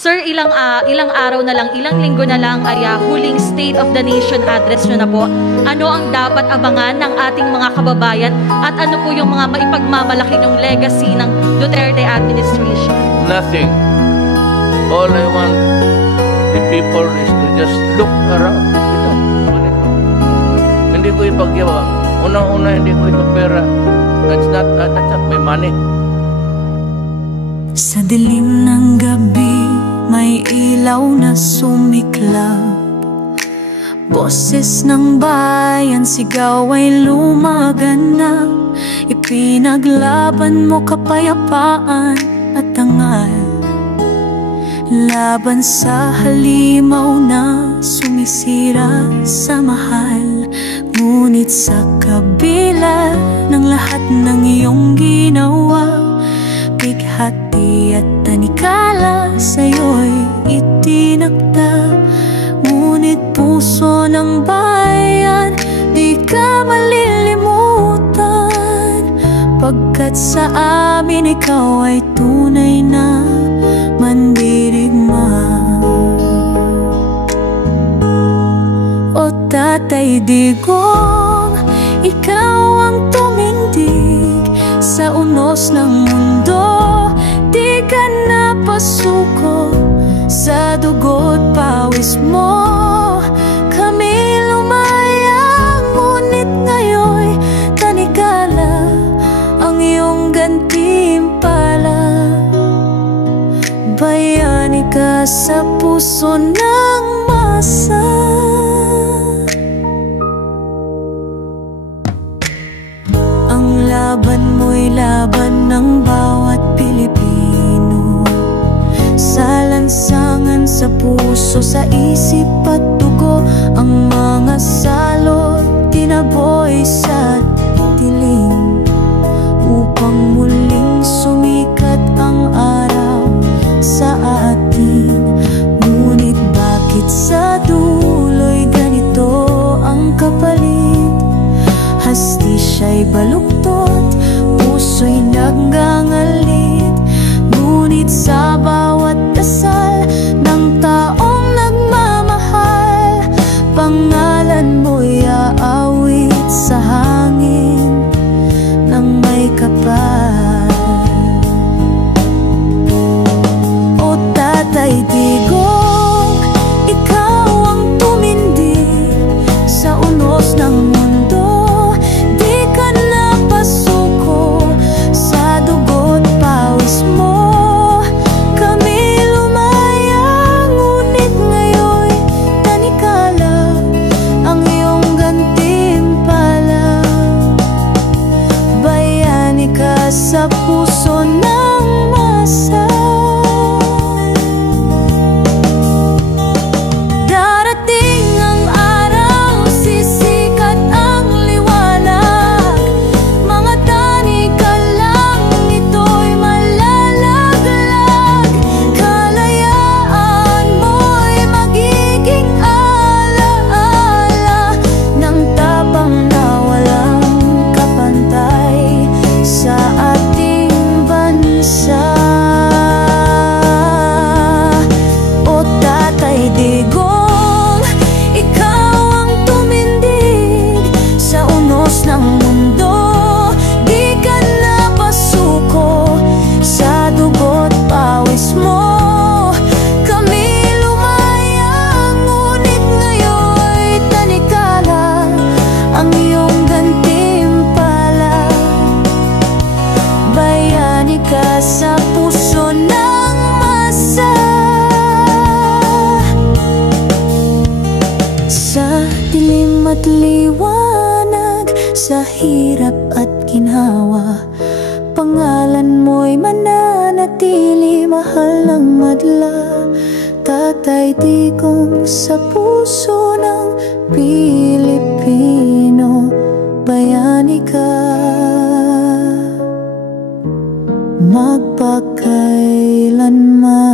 Sir, ilang araw na lang, ilang linggo na lang ay huling State of the Nation address nyo na po. Ano ang dapat abangan ng ating mga kababayan at ano po yung mga maipagmamalaki ng legacy ng Duterte administration? Nothing. All I want the people is to just look around. Ito. Hindi ko ipagyawa. Unang-una, hindi ko ito pera. That's not my money. Sa dilim ng gabi, may ilaw na sumiklab. Boses ng bayan, sigaw ay lumaganap. Ipinaglaban mo kapayapaan at tangal, laban sa halimaw na sumisira sa mahal. Ngunit sa kabila ng lahat ng iyong ginawa, bighati at tanikala sa'yo'y itinakda. Ngunit puso ng bayan, di ka malilimutan, pagkat sa amin ikaw ay tunay na mandirigma. O Tatay Digong, ikaw ang tumindig sa unos ng mundo. Di ka napasuko sa dugo't pawis mo. Kami lumayang, ngunit ngayon'y tanikala ang iyong gantimpala. Bayani ka sa puso ng masa. Ang laban mo'y laban ng bawat Pilipino. Sa lansangan, sa puso, sa isip at dugo, ang mga salot tinaboy sa dilim, upang muling sumikat ang araw sa atin. Ngunit bakit sa dulo'y ganito ang kapalit? Hastisiya'y baluktot, puso'y nagngangalit. Ngunit sa bawat dasal ng taong nagmamahal, pangalan mo'y aawit sa hangin ng may kapal. O Tatay Digong, ikaw ang tumindig sa unos ng mundo. Di ka napasuko sa dugo't pawis mo. Kami lumayang, ngunit ngayon'y tanikala ang iyong gantimpala. Bayani ka sa puso ng masa. Darating ang araw, sisikat ang liwanag. Mga tanikalang ito'y malalaglag. Kalayaan mo'y magiging alaala ng tapang na walang kapantay sa ating bansa. O Tatay Digong, ikaw ang tumindig sa unos ng mundo. Di ka napasuko sa dugo't pawis mo. Kami lumayang, ngunit ngayon'y tanikala ang iyong gantimpala. Bayani ka sa puso ng masa. Sa dilim at liwanag, sa hirap at ginhawa, pangalan mo'y mananatili, mahal ng madla. Tatay Digong, sa puso ng Pilipino, bayani ka, magpakailanman.